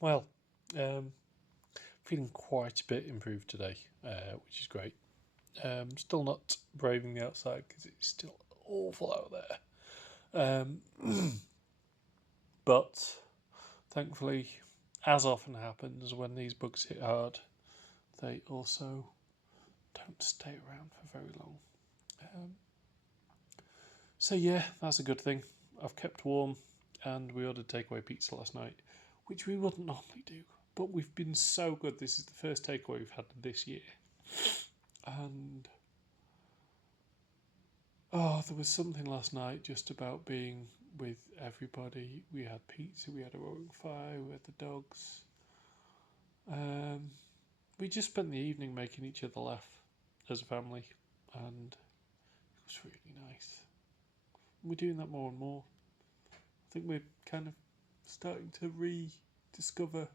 Well, feeling quite a bit improved today, which is great. Still not braving the outside because it's still awful out there. But thankfully, as often happens when these bugs hit hard, they also don't stay around for very long. Um, so yeah, that's a good thing. I've kept warm, and we ordered takeaway pizza last night, which we wouldn't normally do. But we've been so good. This is the first takeaway we've had this year, and oh, there was something last night just about being with everybody. We had pizza, we had a roaring fire, we had the dogs. Um, we just spent the evening making each other laugh as a family, and it was really nice. We're doing that more and more. I think we're kind of starting to rediscover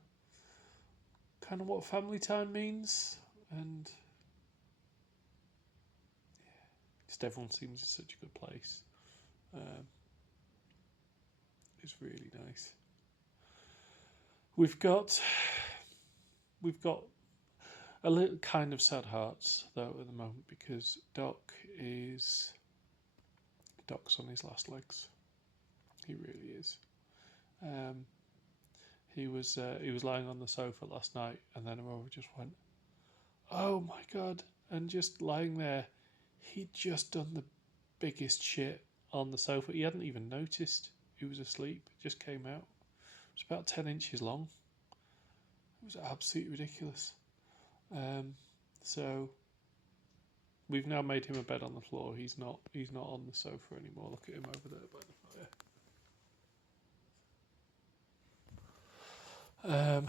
kind of what family time means, and just everyone seems in such a good place. Um, it's really nice. We've got we've got a little kind of sad hearts though at the moment because Doc's on his last legs. He really is. Um, he was lying on the sofa last night, and then Aurora just went, "Oh my god!" and just lying there. He'd just done the biggest shit on the sofa. He hadn't even noticed he was asleep. It just came out. It was about 10 inches long. It was absolutely ridiculous. Um, so we've now made him a bed on the floor. He's not. He's not on the sofa anymore. Look at him over there by the fire.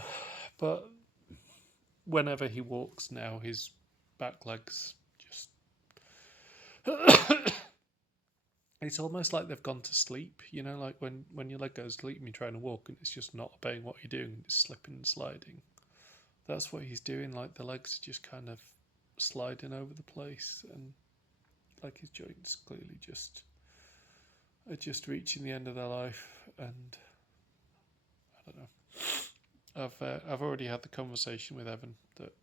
But whenever he walks now, his back legs just. It's almost like they've gone to sleep. You know, like when your leg goes to sleep and you're trying to walk and it's just not obeying what you're doing. It's slipping and sliding. That's what he's doing. Like the legs are just kind of sliding over the place, and like his joints clearly just are just reaching the end of their life. And I don't know. I've already had the conversation with Evan that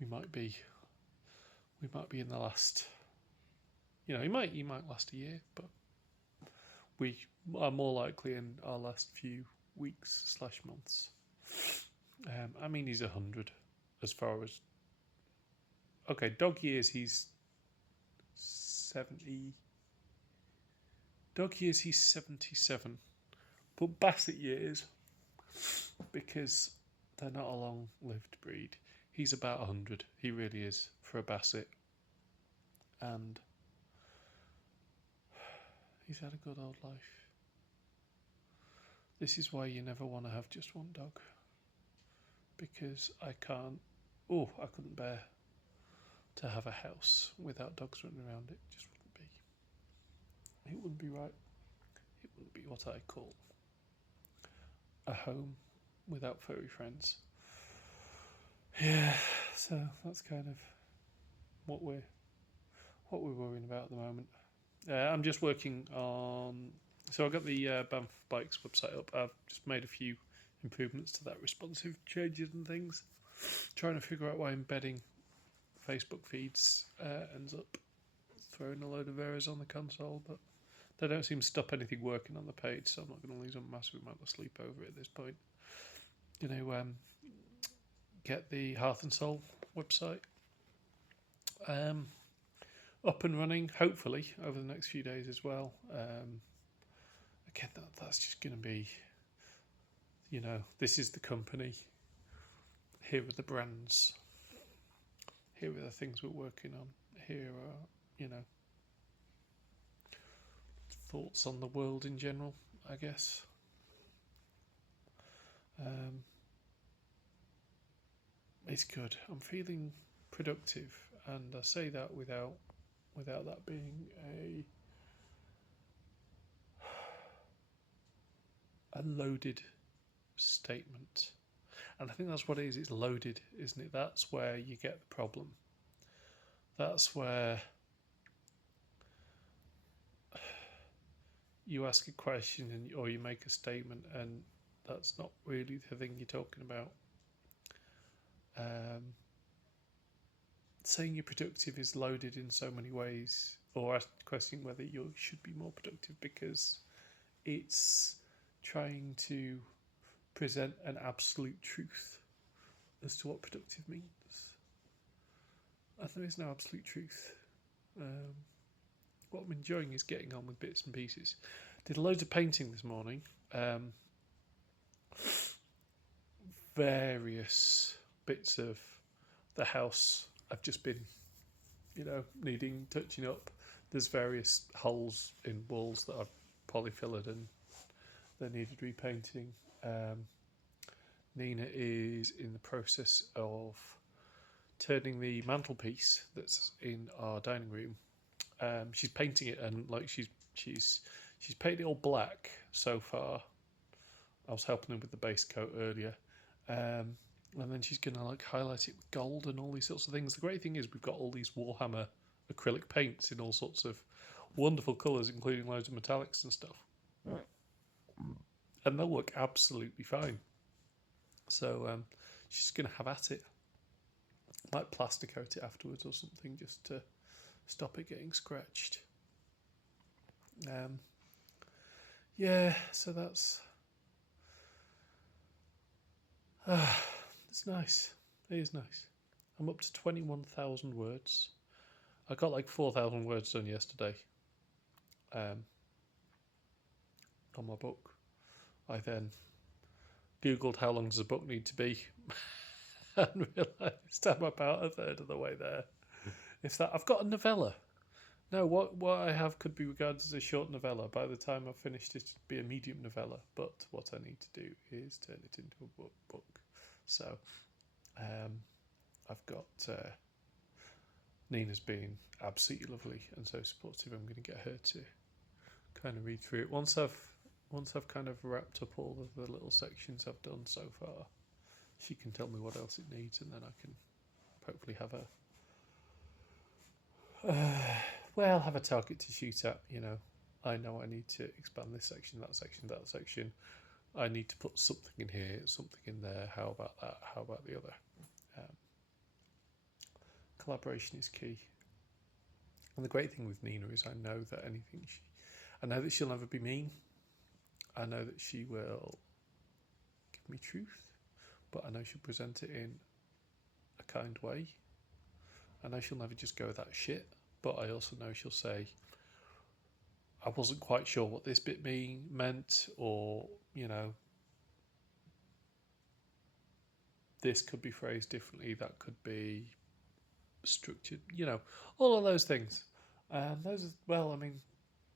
we might be in the last. He might last a year, but we are more likely in our last few weeks/months. I mean, he's 100 as far as okay. Dog years, he's 70. Dog years, he's 77. But Basset years, because they're not a long-lived breed, he's about 100. He really is for a Basset, and he's had a good old life. This is why you never want to have just one dog, because I can't. Oh, I couldn't bear to have a house without dogs running around it. Just wouldn't be. It wouldn't be right. It wouldn't be what I call a home without furry friends. Yeah, so that's kind of what we're worrying about at the moment. I'm just working on. So I got the Banff Bikes website up. I've just made a few improvements to that, responsive changes and things. Trying to figure out why embedding Facebook feeds ends up throwing a load of errors on the console, but they don't seem to stop anything working on the page, so I'm not going to lose a massive amount of sleep over it at this point. Get the Hearth and Soul website up and running, hopefully, over the next few days as well. Again, that's just going to be, this is the company. Here are the brands. Here are the things we're working on. Here are, thoughts on the world in general, I guess. It's good. I'm feeling productive, and I say that without that being a loaded statement. And I think that's what it is. It's loaded, isn't it? That's where you get the problem. That's where you ask a question or you make a statement, and that's not really the thing you're talking about. Saying you're productive is loaded in so many ways, or questioning whether you should be more productive because it's trying to present an absolute truth as to what productive means. And there is no absolute truth. What I'm enjoying is getting on with bits and pieces. Did loads of painting this morning. Various bits of the house I've just been, needing touching up. There's various holes in walls that I've polyfilled and they needed repainting. Nina is in the process of turning the mantelpiece that's in our dining room. She's painting it and she's painted it all black so far. I was helping her with the base coat earlier. And then she's going to highlight it with gold and all these sorts of things. The great thing is we've got all these Warhammer acrylic paints in all sorts of wonderful colours, including loads of metallics and stuff. And they'll work absolutely fine. So she's going to have at it. Might plaster coat it afterwards or something just to stop it getting scratched. So that's... it's nice. It is nice. I'm up to 21,000 words. I got 4,000 words done yesterday on my book. I then Googled how long does a book need to be and realised I'm about a third of the way there. I've got a novella. No, what I have could be regarded as a short novella. By the time I've finished it, it'll be a medium novella. But what I need to do is turn it into a book. So I've got Nina's been absolutely lovely and so supportive. I'm going to get her to kind of read through it once I've kind of wrapped up all of the little sections I've done so far. She can tell me what else it needs, and then I can hopefully have a target to shoot at. I know I need to expand this section, that section. I need to put something in here, something in there. How about that? How about the other? Collaboration is key. And the great thing with Nina is I know that she'll never be mean. I know that she will give me truth, but I know she'll present it in a kind way. I know she'll never just go with that shit, but I also know she'll say, I wasn't quite sure what this bit meant, or, this could be phrased differently, that could be structured, all of those things. And those are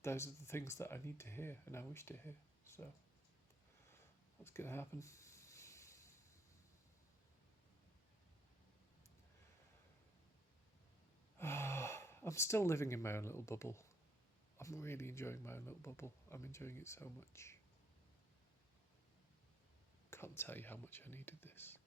the things that I need to hear and I wish to hear. So that's going to happen. I'm still living in my own little bubble. I'm really enjoying my own little bubble. I'm enjoying it so much. Can't tell you how much I needed this.